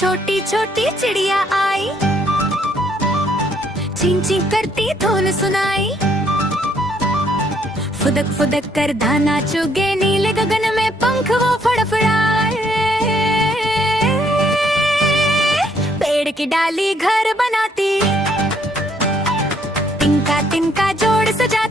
छोटी छोटी चिड़िया आई, चीं चीं करती धुन सुनाई। फुदक फुदक कर दाना चुगे, नीले गगन में पंख वो फड़फड़ाए। पेड़ की डाली घर बनाती, तिनका तिनका जोड़ सजाती।